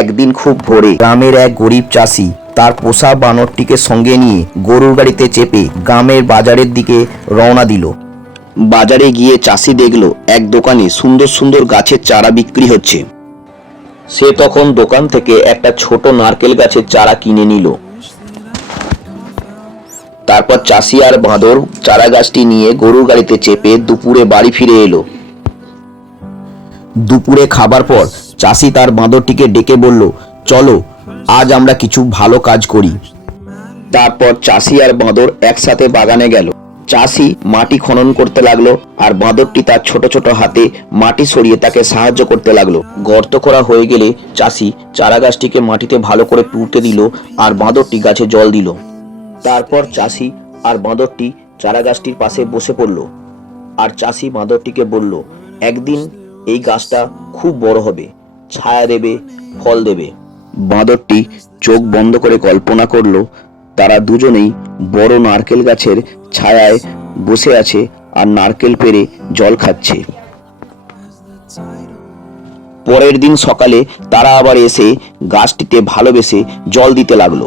একদিন খুব ভোরে গ্রামের এক গরিব চাষি তার পোষা বানরটিকে সঙ্গে নিয়ে গরুর গাড়িতে চেপে গ্রামের বাজারের দিকে রওনা দিল। বাজারে গিয়ে চাষি দেখলো এক দোকানে সুন্দর সুন্দর গাছের চারা বিক্রি হচ্ছে। সে তখন দোকান থেকে একটা ছোট নারকেল গাছের চারা কিনে নিল। তারপর চাষি আর বাঁদর চারা গাছটি নিয়ে গরুর গাড়িতে চেপে দুপুরে বাড়ি ফিরে এলো। দুপুরে খাবার পর চাষি তার বাঁদরটিকে ডেকে বলল, চলো আজ আমরা কিছু ভালো কাজ করি। তারপর চাষি আর বাঁদর একসাথে বাগানে গেল। চাষি মাটি খনন করতে লাগলো আর বাঁদরটি তার ছোট ছোট হাতে মাটি সরিয়ে তাকে সাহায্য করতে লাগলো। গর্ত করা হয়ে গেলে চাষি চারা গাছটিকে মাটিতে ভালো করে পুঁতে দিল আর বাঁদরটি গাছে জল দিল। তারপর চাষি আর বাঁদরটি চারা গাছটির পাশে বসে পড়ল আর চাষি বাঁদরটিকে বলল, একদিন এই গাছটা খুব বড় হবে, ছায়া দেবে, ফল দেবে। বাঁদরটি চোখ বন্ধ করে কল্পনা করলো তারা দুজনেই বড় নারকেল গাছের ছায়ায় বসে আছে আর নারকেল পেড়ে জল খাচ্ছে। পরের দিন সকালে তারা আবার এসে গাছটিতে ভালোবেসে জল দিতে লাগলো।